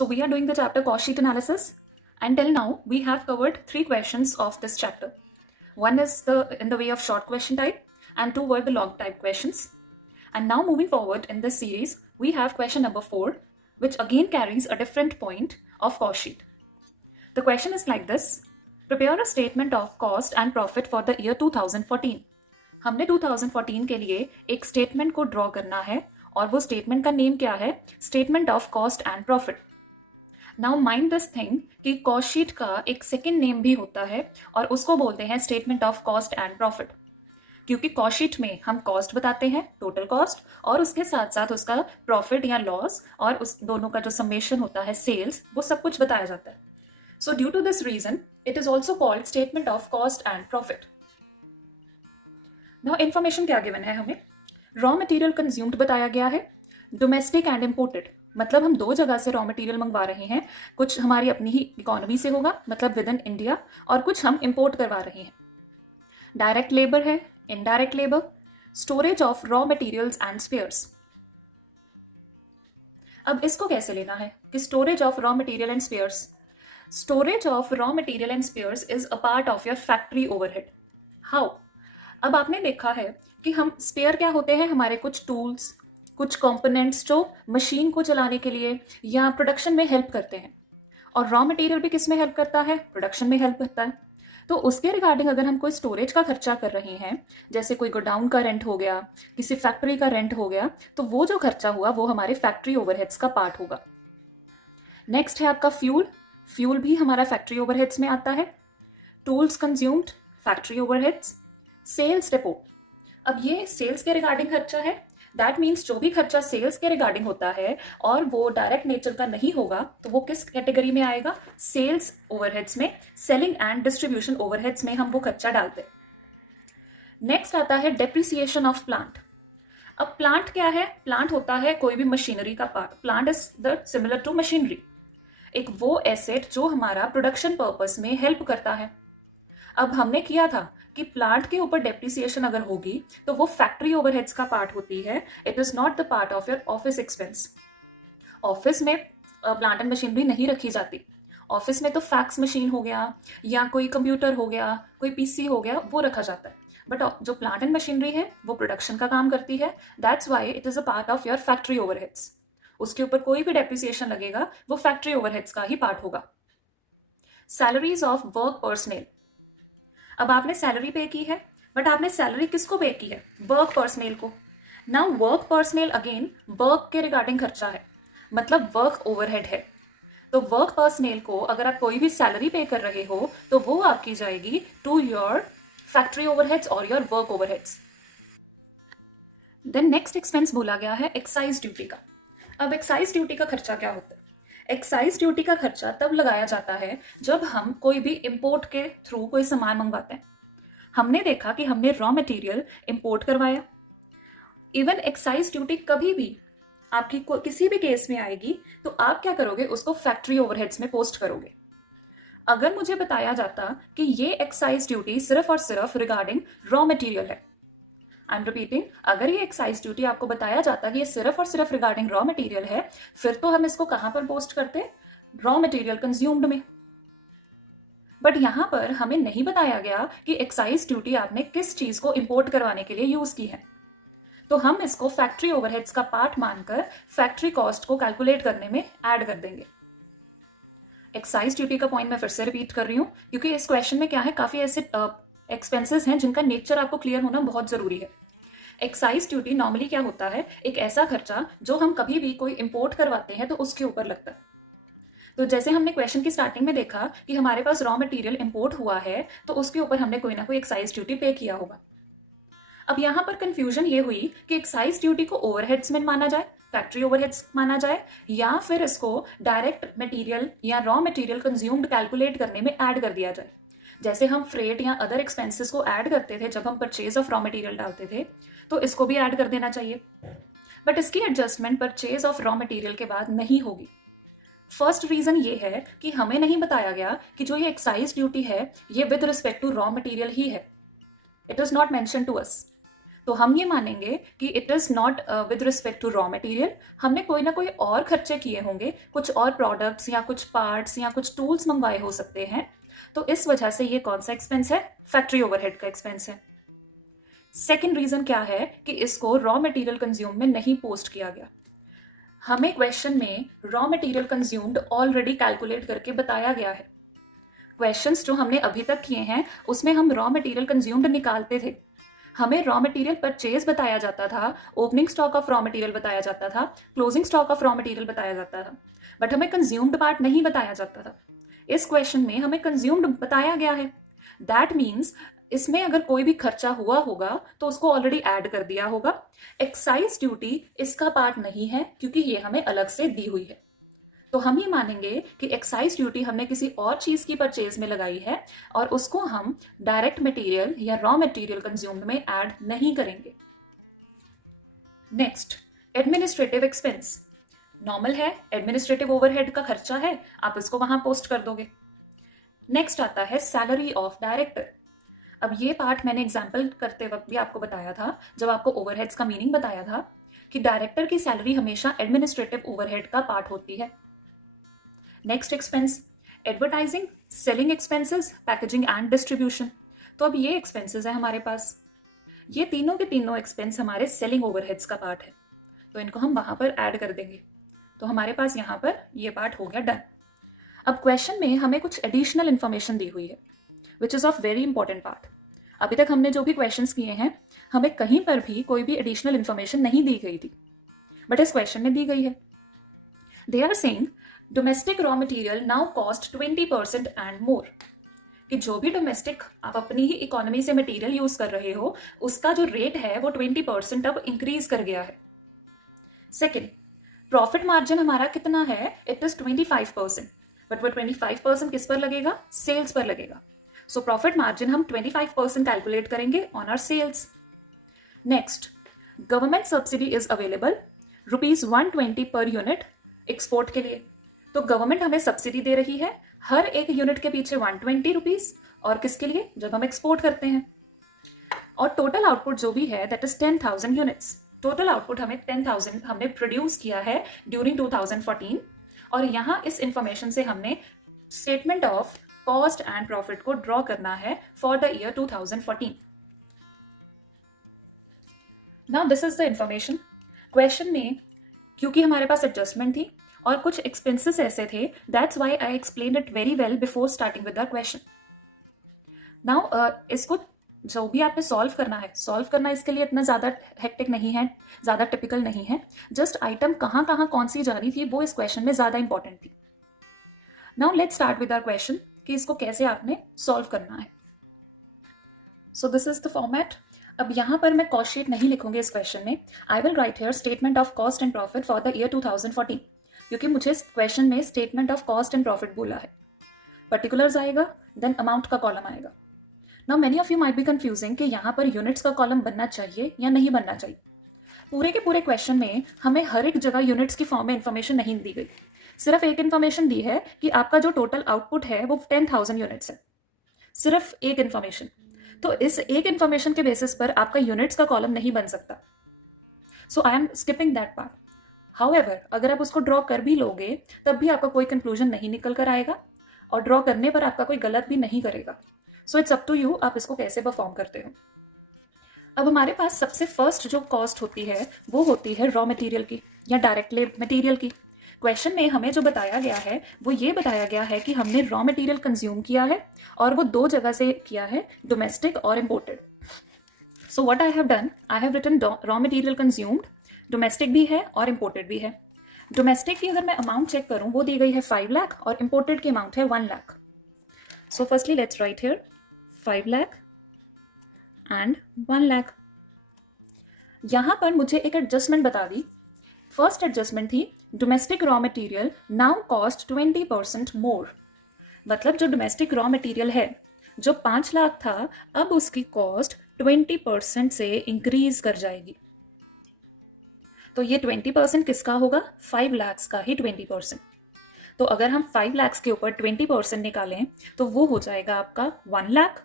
So we are doing the chapter cost sheet analysis. Until now, we have covered 3 questions of this chapter. One is in the way of short question type and 2 were the long type questions. And now moving forward in this series, we have question number 4, which again carries a different point of cost sheet. The question is like this. Prepare a statement of cost and profit for the year 2014. हमने 2014 के लिए एक statement को draw करना है और वो statement का नेम क्या है? Statement of cost and profit. Now mind this thing कि कॉस्ट शीट का एक सेकेंड नेम भी होता है और उसको बोलते हैं statement of cost and profit, क्योंकि कॉस्ट शीट में हम कॉस्ट बताते हैं, टोटल कॉस्ट, और उसके साथ साथ उसका प्रॉफिट या लॉस और उस दोनों का जो समेशन होता है, सेल्स, वो सब कुछ बताया जाता है. So due to this reason it is also called statement of cost and profit. Now information क्या गिवन है हमें? रॉ मटेरियल कंज्यूम्ड बताया गया है, डोमेस्टिक एंड इम्पोर्टेड, मतलब हम 2 जगह से रॉ मटेरियल मंगवा रहे हैं. कुछ हमारी अपनी ही इकोनॉमी से होगा, मतलब विद इन इंडिया, और कुछ हम इंपोर्ट करवा रहे हैं. डायरेक्ट लेबर है, indirect labour, storage of raw materials and spheres. अब इसको कैसे लेना है कि storage of raw material and spheres? Storage of raw material and spheres is a part of your factory overhead. How? अब आपने देखा है कि हम स्पेयर क्या होते हैं? हमारे कुछ टूल्स, कुछ कंपोनेंट्स जो मशीन को चलाने के लिए या प्रोडक्शन में हेल्प करते हैं. और रॉ मटेरियल भी किस में हेल्प करता है? प्रोडक्शन में हेल्प करता है. तो उसके रिगार्डिंग अगर हम कोई स्टोरेज का खर्चा कर रहे हैं, जैसे कोई गोडाउन का रेंट हो गया, किसी फैक्ट्री का रेंट हो गया, तो वो जो खर्चा हुआ वो हमारे फैक्ट्री ओवरहेड्स का पार्ट होगा. नेक्स्ट है आपका फ्यूल. फ्यूल भी हमारा फैक्ट्री ओवरहेड्स में आता है. Tools consumed, factory overheads. Sales depot. अब ये सेल्स के रिगार्डिंग खर्चा है. दैट मीन्स जो भी खर्चा सेल्स के रिगार्डिंग होता है और वो डायरेक्ट नेचर का नहीं होगा तो वो किस कैटेगरी में आएगा? सेल्स ओवरहेड्स में. सेलिंग एंड डिस्ट्रीब्यूशन ओवरहेड्स में हम वो खर्चा डालते हैं. नेक्स्ट आता है डेप्रिसिएशन ऑफ प्लांट. अब प्लांट क्या है? प्लांट होता है कोई भी मशीनरी का part. Plant is the similar to machinery, एक वो एसेट जो हमारा प्रोडक्शन पर्पस में हेल्प करता है. अब हमने किया था कि प्लांट के ऊपर डेप्रिसिएशन अगर होगी तो वो फैक्ट्री ओवरहेड्स का पार्ट होती है. It is not the part of your office expense. Office में प्लांट एंड मशीनरी नहीं रखी जाती. ऑफिस में तो फैक्स मशीन हो गया या कोई कंप्यूटर हो गया, कोई पीसी हो गया, वो रखा जाता है. बट जो प्लांट एंड मशीनरी है वो प्रोडक्शन का काम करती है. That's why it is a part of your factory overheads. उसके ऊपर कोई भी डेप्रिसिएशन लगेगा वो फैक्ट्री ओवरहेड्स का ही पार्ट होगा. Salaries of work personal. अब आपने सैलरी पे की है, बट आपने सैलरी किसको पे की है? वर्क पर्सनल को. Now work personal again work के रिगार्डिंग खर्चा है, मतलब वर्क ओवरहेड है. तो वर्क पर्सनल को अगर आप कोई भी सैलरी पे कर रहे हो तो वो आपकी जाएगी टू योर फैक्ट्री ओवरहेड्स और your work overheads. Then next expense बोला गया है एक्साइज ड्यूटी का. अब एक्साइज ड्यूटी का खर्चा क्या होता है? एक्साइज ड्यूटी का खर्चा तब लगाया जाता है जब हम कोई भी इंपोर्ट के थ्रू कोई सामान मंगवाते हैं. हमने देखा कि हमने रॉ मटेरियल इंपोर्ट करवाया. इवन एक्साइज ड्यूटी कभी भी आपकी किसी भी केस में आएगी तो आप क्या करोगे? उसको फैक्ट्री ओवरहेड्स में पोस्ट करोगे. अगर मुझे बताया जाता कि ये एक्साइज ड्यूटी सिर्फ और सिर्फ रिगार्डिंग रॉ मटेरियल है, आई एम रिपीटिंग, अगर ये एक्साइज ड्यूटी आपको बताया जाता कि ये सिर्फ और सिर्फ रिगार्डिंग रॉ मटेरियल है, फिर तो हम इसको कहां पर पोस्ट करते? रॉ मटेरियल कंज्यूम्ड में. बट यहां पर हमें नहीं बताया गया कि एक्साइज ड्यूटी आपने किस चीज को इंपोर्ट करवाने के लिए यूज की है. तो हम इसको फैक्ट्री ओवरहेड्स का पार्ट मानकर फैक्ट्री कॉस्ट को कैलकुलेट करने में ऐड कर देंगे. एक्साइज ड्यूटी का पॉइंट मैं फिर से रिपीट कर रही हूं क्योंकि इस क्वेश्चन में क्या है, काफी ऐसे एक्सपेंसेस हैं जिनका नेचर आपको क्लियर होना बहुत जरूरी है. एक्साइज ड्यूटी नॉर्मली क्या होता है? एक ऐसा खर्चा जो हम कभी भी कोई इंपोर्ट करवाते हैं तो उसके ऊपर लगता है. तो जैसे हमने क्वेश्चन की स्टार्टिंग में देखा कि हमारे पास रॉ मटेरियल इंपोर्ट हुआ है तो उसके ऊपर हमने कोई ना कोई एक्साइज ड्यूटी पे किया होगा. अब यहां पर कंफ्यूजन ये हुई कि एक्साइज ड्यूटी को ओवरहेड्स में माना जाए, फैक्ट्री ओवरहेड्स माना जाए, या फिर इसको डायरेक्ट मटेरियल या रॉ मटेरियल कंज्यूम्ड कैलकुलेट करने में ऐड कर दिया जाए. जैसे हम फ्रेट या अदर एक्सपेंसेस को ऐड करते थे जब हम परचेज ऑफ रॉ मटेरियल डालते थे, तो इसको भी ऐड कर देना चाहिए. बट इसकी adjustment purchase of raw material के बाद नहीं होगी. फर्स्ट रीजन ये है कि हमें नहीं बताया गया कि जो ये एक्साइज ड्यूटी है ये with respect to raw material ही है. It is not mention to us. तो हम ये मानेंगे कि it is not with respect to raw material, हमने कोई ना कोई और खर्चे किए होंगे, कुछ और प्रोडक्ट्स या कुछ पार्ट्स या कुछ टूल्स मंगवाए हो सकते हैं। तो इस वजह से ये कौन सा एक्सपेंस है? फैक्ट्री ओवरहेड का एक्सपेंस है। सेकेंड रीजन क्या है कि इसको रॉ मटेरियल कंज्यूम में नहीं पोस्ट किया गया। हमें क्वेश्चन में raw material consumed already calculate करके बताया गया है। क्वेश्चंस जो हमने अभी तक किए हैं उसमें हम रॉ मटेरियल कंज्यूम्ड निकालते थे, हमें रॉ मटेरियल परचेज बताया जाता था, opening stock of raw material बताया जाता था, closing stock of raw material बताया जाता था, बट हमें कंज्यूम्ड पार्ट नहीं बताया जाता था। इस क्वेश्चन में हमें कंज्यूम्ड बताया गया है। दैट मीन्स इसमें अगर कोई भी खर्चा हुआ होगा तो उसको ऑलरेडी ऐड कर दिया होगा। एक्साइज ड्यूटी इसका पार्ट नहीं है क्योंकि ये हमें अलग से दी हुई है। तो हम ये मानेंगे कि एक्साइज ड्यूटी हमने किसी और चीज की परचेज में लगाई है और उसको हम डायरेक्ट मटेरियल या रॉ मटेरियल कंज्यूम्ड में ऐड नहीं करेंगे। Next, administrative expense. नॉर्मल है, एडमिनिस्ट्रेटिव ओवरहेड का खर्चा है, आप इसको वहां पोस्ट कर दोगे। नेक्स्ट आता है सैलरी ऑफ डायरेक्टर। अब ये पार्ट मैंने एग्जाम्पल करते वक्त भी आपको बताया था, जब आपको ओवरहेड्स का मीनिंग बताया था, कि डायरेक्टर की सैलरी हमेशा एडमिनिस्ट्रेटिव ओवरहेड का पार्ट होती है। Next expense, advertising, selling expenses, packaging and distribution. तो अब ये एक्सपेंसेस है हमारे पास, ये तीनों के तीनों एक्सपेंस हमारे सेलिंग ओवरहेड्स का पार्ट है, तो इनको हम वहां पर ऐड कर देंगे। तो हमारे पास यहाँ पर ये पार्ट हो गया डन। अब क्वेश्चन में हमें कुछ एडिशनल इन्फॉर्मेशन दी हुई है which is of very important part. अभी तक हमने जो भी क्वेश्चंस किए हैं हमें कहीं पर भी कोई भी एडिशनल इन्फॉर्मेशन नहीं दी गई थी, बट इस क्वेश्चन में दी गई है। They are saying domestic raw material now cost 20% and more, कि जो भी डोमेस्टिक आप अपनी ही इकोनॉमी से मटेरियल यूज कर रहे हो उसका जो रेट है वो 20% अब इंक्रीज कर गया है। सेकेंड, प्रॉफिट मार्जिन हमारा कितना है? इट इज 25%, बट वो 25% किस पर लगेगा? सेल्स पर लगेगा। सो प्रॉफिट मार्जिन हम 25% कैलकुलेट करेंगे on our sales. Next, government subsidy is available ₹120 per unit export के लिए। तो गवर्नमेंट हमें सब्सिडी दे रही है हर एक यूनिट के पीछे ₹120, और किसके लिए? जब हम एक्सपोर्ट करते हैं। और टोटल आउटपुट जो भी है that is 10,000 units. Total output हमें 10,000 हमने प्रोड्यूस किया है ड्यूरिंग 2014, और यहाँ इस इंफॉर्मेशन से हमने statement of cost and profit को ड्रॉ करना है for the year 2014। Now this is the information. Question में क्योंकि हमारे पास एडजस्टमेंट थी और कुछ एक्सपेंसेस ऐसे थे, that's why I explain it very well before starting with the question. Now इसको जो भी आपने सॉल्व करना है, सॉल्व करना इसके लिए इतना ज़्यादा हेक्टिक नहीं है, ज़्यादा टिपिकल नहीं है। जस्ट आइटम कहाँ कहाँ कौन सी जानी थी वो इस क्वेश्चन में ज़्यादा इंपॉर्टेंट थी। Now let's start with our question कि इसको कैसे आपने सॉल्व करना है। So this is the format. अब यहाँ पर मैं कॉस्ट शीट नहीं लिखूंगी इस क्वेश्चन में। I will write here statement of cost and profit for the year 2014, क्योंकि मुझे इस क्वेश्चन में statement of cost and profit बोला है। पर्टिकुलर्स आएगा, देन अमाउंट का कॉलम आएगा। Now many of you might be confusing कि यहाँ पर यूनिट्स का कॉलम बनना चाहिए या नहीं बनना चाहिए। पूरे के पूरे क्वेश्चन में हमें हर एक जगह यूनिट्स की फॉर्म में इन्फॉर्मेशन नहीं दी गई, सिर्फ एक इन्फॉर्मेशन दी है कि आपका जो टोटल आउटपुट है वो 10,000 यूनिट्स है। सिर्फ एक इन्फॉर्मेशन। तो इस एक इन्फॉर्मेशन के बेसिस पर आपका यूनिट्स का कॉलम नहीं बन सकता। So I am skipping that part. However, अगर आप उसको ड्रॉ कर भी लोगे तब भी आपका कोई कंक्लूजन नहीं निकल कर आएगा, और ड्रॉ करने पर आपका कोई गलत भी नहीं करेगा। So it's up to you, आप इसको कैसे परफॉर्म करते हो। अब हमारे पास सबसे फर्स्ट जो कॉस्ट होती है वो होती है रॉ मटेरियल की या डायरेक्ट मटेरियल की। क्वेश्चन में हमें जो बताया गया है वो ये बताया गया है कि हमने रॉ मटेरियल कंज्यूम किया है, और वो दो जगह से किया है, डोमेस्टिक और imported. So what I have done, I have written raw material consumed, domestic भी है और इम्पोर्टेड भी है। डोमेस्टिक की अगर मैं अमाउंट चेक करूं वो दी गई है 5 लाख, और इम्पोर्टेड की अमाउंट है 1 lakh. So firstly let's write here 5 lakh and 1 lakh. यहां पर मुझे एक एडजस्टमेंट बता दी। फर्स्ट एडजस्टमेंट थी domestic raw material now cost 20% मोर। मतलब जो डोमेस्टिक रॉ मटेरियल है जो 5 लाख था, अब उसकी कॉस्ट 20% से इंक्रीज कर जाएगी। तो ये 20% किसका होगा? 5 लाख का ही 20%। तो अगर हम 5 लाख के ऊपर 20% निकालें तो वो हो जाएगा आपका 1 lakh.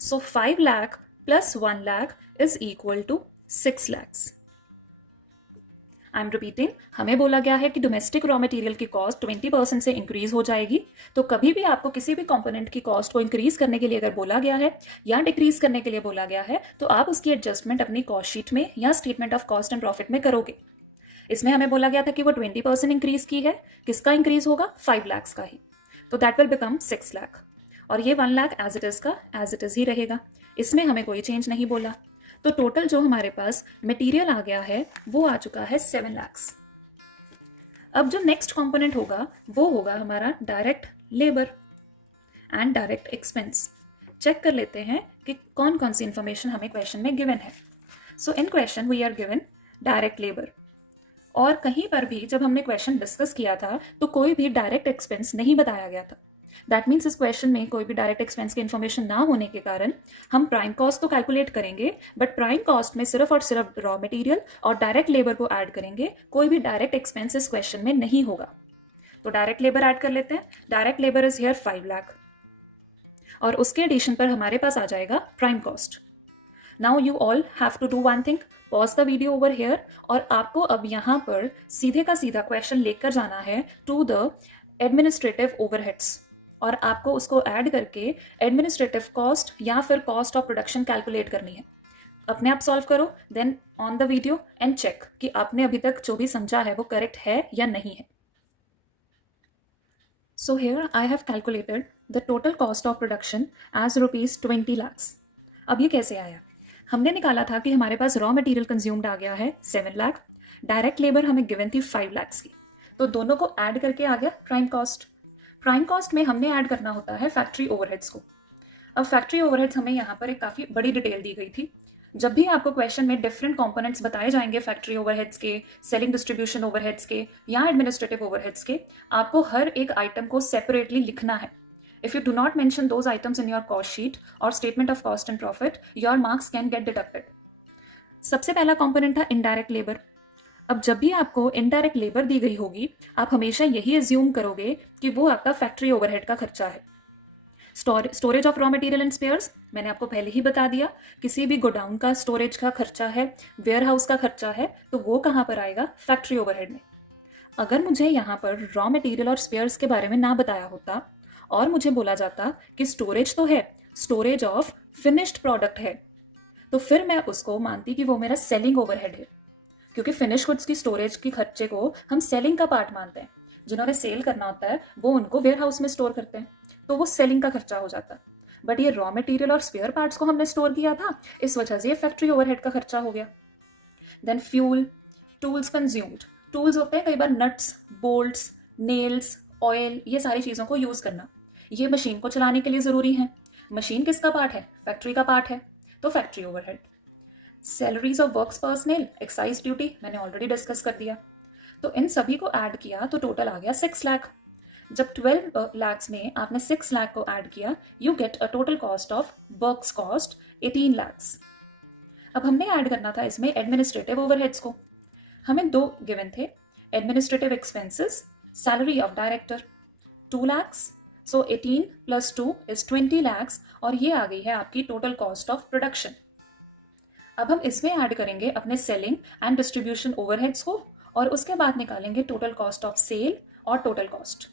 So 5 lakh plus 1 lakh is equal to 6 lakhs. I am repeating, हमें बोला गया है कि डोमेस्टिक रॉ मटेरियल की कॉस्ट 20% से इंक्रीज हो जाएगी. तो कभी भी आपको किसी भी कंपोनेंट की कॉस्ट को इंक्रीज करने के लिए अगर बोला गया है या डिक्रीज करने के लिए बोला गया है तो आप उसकी एडजस्टमेंट अपनी कॉस्ट शीट में या statement of cost and profit में करोगे. इसमें हमें बोला गया था कि वो 20% इंक्रीज की है. किसका इंक्रीज होगा? 5 lakhs का ही. तो दैट विल बिकम 6 lakh. और ये 1 lakh एज इट इज का एज इट इज ही रहेगा. इसमें हमें कोई चेंज नहीं बोला. तो टोटल जो हमारे पास मटेरियल आ गया है वो आ चुका है 7 lakhs. अब जो नेक्स्ट कंपोनेंट होगा वो होगा हमारा direct labour and direct expense. Check कर लेते हैं कि कौन कौन सी इंफॉर्मेशन हमें क्वेश्चन में गिवन है. So in question we are given direct labour. और कहीं पर भी जब हमने क्वेश्चन डिस्कस किया था तो कोई भी डायरेक्ट एक्सपेंस नहीं बताया गया था. दैट मीन्स इस क्वेश्चन में कोई भी डायरेक्ट एक्सपेंस की इन्फॉर्मेशन ना होने के कारण हम प्राइम कॉस्ट तो कैलकुलेट करेंगे बट प्राइम कॉस्ट में सिर्फ और सिर्फ रॉ मटेरियल और डायरेक्ट लेबर को ऐड करेंगे. कोई भी डायरेक्ट एक्सपेंस इस क्वेश्चन में नहीं होगा. तो डायरेक्ट लेबर ऐड कर लेते हैं. Direct labour is here 5 lakh और उसके एडिशन पर हमारे पास आ जाएगा prime cost. Now you all have to do one thing. Pause the video over here और आपको अब यहाँ पर सीधे का सीधा क्वेश्चन लेकर जाना है टू द एडमिनिस्ट्रेटिव ओवरहेड्स और आपको उसको ऐड करके एडमिनिस्ट्रेटिव कॉस्ट या फिर कॉस्ट ऑफ प्रोडक्शन कैलकुलेट करनी है. अपने आप सॉल्व करो then on the video and check कि आपने अभी तक जो भी समझा है वो करेक्ट है या नहीं है. So here I have calculated the total cost of production as ₹20 lakhs. अब ये कैसे आया? हमने निकाला था कि हमारे पास रॉ मटेरियल कंज्यूम्ड आ गया है 7 lakh. डायरेक्ट लेबर हमें गिवन थी 5 lakhs की. तो दोनों को ऐड करके आ गया प्राइम कॉस्ट. प्राइम कॉस्ट में हमने ऐड करना होता है फैक्ट्री ओवरहेड्स को. अब फैक्ट्री ओवरहेड्स हमें यहाँ पर एक काफ़ी बड़ी डिटेल दी गई थी. जब भी आपको क्वेश्चन में डिफरेंट कंपोनेंट्स बताए जाएंगे फैक्ट्री ओवरहेड्स के, सेलिंग डिस्ट्रीब्यूशन ओवरहेड्स के या एडमिनिस्ट्रेटिव ओवरहेड्स के, आपको हर एक आइटम को सेपरेटली लिखना है. If you do not mention those items in your cost sheet और statement of cost and profit, your marks can get deducted. सबसे पहला कंपोनेंट था इनडायरेक्ट लेबर. अब जब भी आपको इनडायरेक्ट लेबर दी गई होगी आप हमेशा यही एज्यूम करोगे कि वो आपका फैक्ट्री ओवरहेड का खर्चा है. Storage of raw material and spheres मैंने आपको पहले ही बता दिया. किसी भी गोडाउन का स्टोरेज का खर्चा है, वेयर हाउस का खर्चा है, तो वो कहाँ पर आएगा? फैक्ट्री ओवरहेड में. अगर मुझे यहाँ पर रॉ मटेरियल और स्पेयर्स के बारे में ना बताया होता और मुझे बोला जाता कि स्टोरेज तो है, स्टोरेज ऑफ फिनिश्ड प्रोडक्ट है, तो फिर मैं उसको मानती कि वो मेरा सेलिंग ओवरहेड है. क्योंकि फिनिश गुड्स की स्टोरेज की खर्चे को हम सेलिंग का पार्ट मानते हैं. जिन्होंने सेल करना होता है वो उनको वेयर हाउस में स्टोर करते हैं, तो वो सेलिंग का खर्चा हो जाता है. बट ये रॉ मटेरियल और स्पेयर पार्ट्स को हमने स्टोर किया था, इस वजह से ये फैक्ट्री ओवरहेड का खर्चा हो गया. Then fuel, tools consumed. Tools होते हैं कई बार नट्स, बोल्ट्स, नेल्स, ऑयल, ये सारी चीज़ों को यूज़ करना. ये मशीन को चलाने के लिए ज़रूरी है. मशीन किसका पार्ट है? फैक्ट्री का पार्ट है, तो factory overhead. Salaries of works personal, excise duty मैंने ऑलरेडी डिस्कस कर दिया. तो इन सभी को ऐड किया तो टोटल आ गया 6 lakh. जब 12 lakhs में आपने 6 lakh को ऐड किया you get a total cost of works cost 18 lakhs. अब हमने ऐड करना था इसमें एडमिनिस्ट्रेटिव ओवरहेड्स को. हमें दो गिवन थे, administrative expenses, salary of director 2 lakhs. So 18 + 2 is 20 lakhs और ये आ गई है आपकी टोटल कॉस्ट ऑफ प्रोडक्शन. अब हम इसमें ऐड करेंगे अपने सेलिंग एंड डिस्ट्रीब्यूशन ओवरहेड्स को और उसके बाद निकालेंगे टोटल कॉस्ट ऑफ सेल और total cost.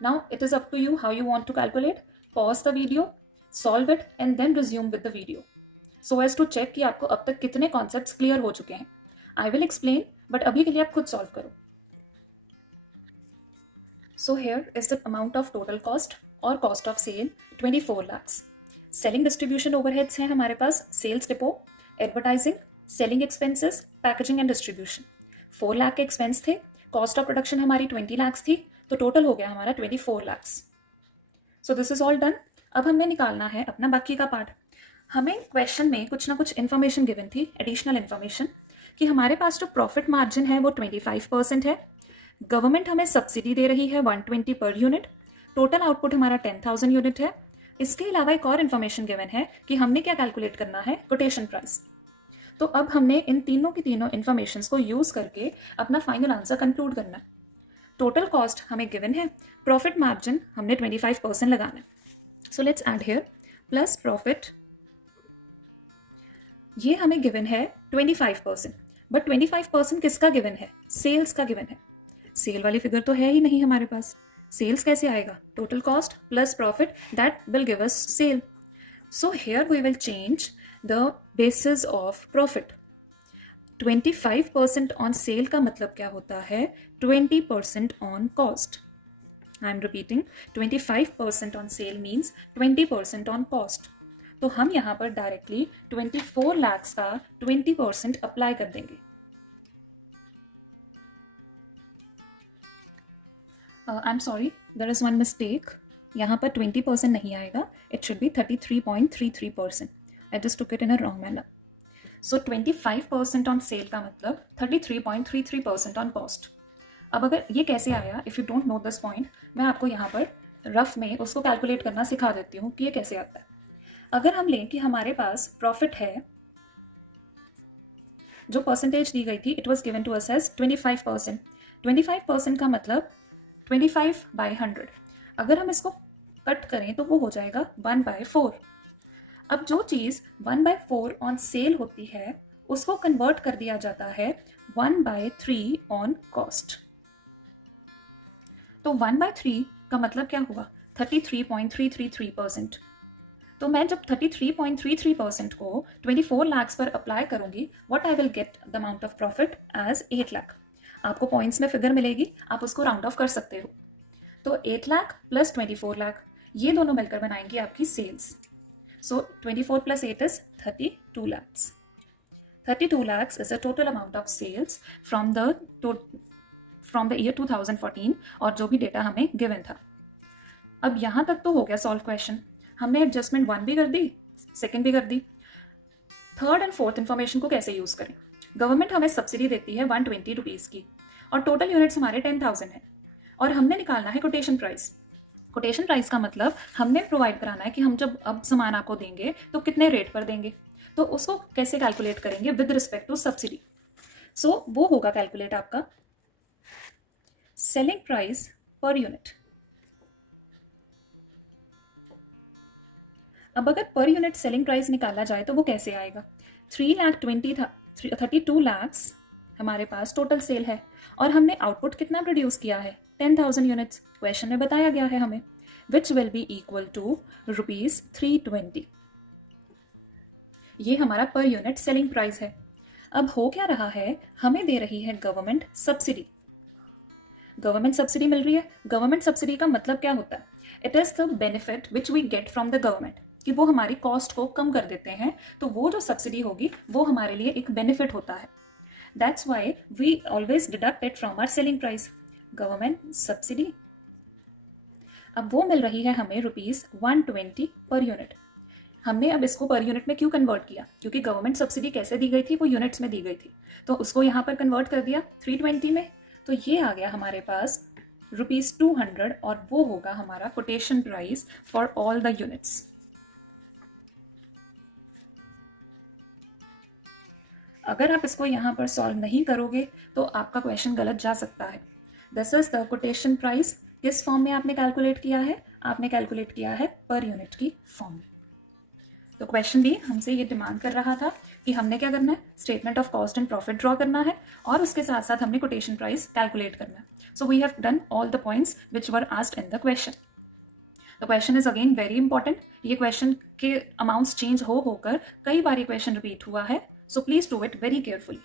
Now it is up to you how you want to calculate. Pause the video, solve it and then resume with the video so as to check कि आपको अब तक कितने concepts clear हो चुके हैं. I will explain but अभी के लिए आप खुद सॉल्व करो. So here is the amount of total cost और cost of sale 24 lakhs. Selling distribution overheads हैं हमारे पास, sales depot, advertising, selling expenses, packaging and distribution. 4 lakh के एक्सपेंस थे. कॉस्ट ऑफ प्रोडक्शन हमारी 20 lakhs थी, तो टोटल हो गया हमारा 24 lakhs. So this is all done. अब हमने निकालना है अपना बाकी का पार्ट. हमें क्वेश्चन में कुछ ना कुछ इन्फॉर्मेशन गिवन थी, एडिशनल इन्फॉर्मेशन, कि हमारे पास जो प्रॉफिट मार्जिन है वो 25% है. गवर्नमेंट हमें सब्सिडी दे रही है 120 पर यूनिट. टोटल आउटपुट हमारा 10,000 यूनिट है. इसके अलावा एक और इन्फॉर्मेशन गिवन है कि हमने क्या कैलकुलेट करना है, कोटेशन प्राइस. तो अब हमने इन तीनों की तीनों इन्फॉर्मेशंस को यूज़ करके अपना फाइनल आंसर कंक्लूड करना है. टोटल कॉस्ट हमें गिवन है, प्रॉफिट मार्जिन हमने 25% लगाना है. So let's add here plus profit ये हमें गिवन है 25%, बट 25% किसका गिवन है? सेल्स का गिवन है। सेल वाली फिगर तो है ही नहीं हमारे पास। सेल्स कैसे आएगा? Total cost plus profit, that will give us sale. So here we will change the basis of profit. 25% on sale का मतलब क्या होता है? 20% on cost. I am repeating, 25% on sale means 20% on cost. तो हम यहाँ पर डायरेक्टली 24 lakhs का 20% अप्लाई कर देंगे. I'm sorry, there is one mistake. यहाँ पर 20% नहीं आएगा. It should be 33.33%. I just took it in a wrong manner. So 25% on sale का मतलब 33.33% on cost. अब अगर ये कैसे आया, if you don't know this point, मैं आपको यहाँ पर रफ में उसको कैलकुलेट करना सिखा देती हूँ कि ये कैसे आता है. अगर हम लें कि हमारे पास प्रॉफिट है, जो परसेंटेज दी गई थी, it was given to us as 25%. 25% का मतलब 25/100. अगर हम इसको कट करें तो वो हो जाएगा 1/4. अब जो चीज़ 1/4 ऑन सेल होती है उसको कन्वर्ट कर दिया जाता है 1/3 ऑन कॉस्ट. तो 1/3 का मतलब क्या हुआ? 33.333%. तो मैं जब 33.33% को 24 lakhs पर अप्लाई करूंगी, what I will get the amount of profit as 8 lakh. आपको पॉइंट्स में फिगर मिलेगी, आप उसको राउंड ऑफ कर सकते हो. तो 8 लाख प्लस 24 लाख, ये दोनों मिलकर बनाएंगे आपकी sales. So 24 plus 8 is 32 lakhs. 32 lakhs is the total amount of sales from the year 2014 और जो भी डेटा हमें गिवन था. अब यहाँ तक तो हो गया सॉल्व क्वेश्चन. हमने एडजस्टमेंट 1 भी कर दी, सेकंड भी कर दी. थर्ड एंड फोर्थ इन्फॉर्मेशन को कैसे यूज़ करें? गवर्नमेंट हमें सब्सिडी देती है 120 रुपीज़ की और टोटल यूनिट्स हमारे 10,000 है और हमने निकालना है कोटेशन प्राइस. कोटेशन प्राइस का मतलब हमने प्रोवाइड कराना है कि हम जब अब सामान आपको देंगे तो कितने रेट पर देंगे. तो उसको कैसे कैलकुलेट करेंगे विद रिस्पेक्ट टू सब्सिडी. सो वो होगा कैलकुलेट आपका सेलिंग प्राइस पर यूनिट. अब अगर पर यूनिट सेलिंग प्राइस निकाला जाए तो वो कैसे आएगा? 32 lakhs हमारे पास टोटल सेल है और हमने आउटपुट कितना प्रोड्यूस किया है? 10,000 यूनिट्स. क्वेश्चन में बताया गया है हमें, which will be equal to ₹320. ये हमारा पर यूनिट सेलिंग प्राइस है. अब हो क्या रहा है? हमें दे रही है गवर्नमेंट सब्सिडी. गवर्नमेंट सब्सिडी मिल रही है. गवर्नमेंट सब्सिडी का मतलब क्या होता है? It is the benefit which we get from the government, कि वो हमारी कॉस्ट को कम कर देते हैं. तो वो जो सब्सिडी होगी वो हमारे लिए एक बेनिफिट होता है. That's why we always deduct it from our selling price. Government subsidy. अब वो मिल रही है हमें ₹120 पर यूनिट. हमने अब इसको पर यूनिट में क्यों कन्वर्ट किया? क्योंकि गवर्नमेंट सब्सिडी कैसे दी गई थी? वो यूनिट्स में दी गई थी. तो उसको यहाँ पर कन्वर्ट कर दिया 320 में. तो ये आ गया हमारे पास ₹200 और वो होगा हमारा quotation price for all the units. अगर आप इसको यहाँ पर सॉल्व नहीं करोगे तो आपका क्वेश्चन गलत जा सकता है. This is the quotation price. किस फॉर्म में आपने कैलकुलेट किया है? आपने कैलकुलेट किया है पर यूनिट की फॉर्म में. तो क्वेश्चन भी हमसे ये डिमांड कर रहा था कि हमने क्या करना है? Statement of cost and profit draw करना है और उसके साथ साथ हमने कोटेशन प्राइस कैलकुलेट करना है. So we have done all the points which were asked in the question. The question is again very important. ये क्वेश्चन के अमाउंट्स चेंज होकर कई बार ये क्वेश्चन रिपीट हुआ है. So please do it very carefully.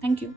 Thank you.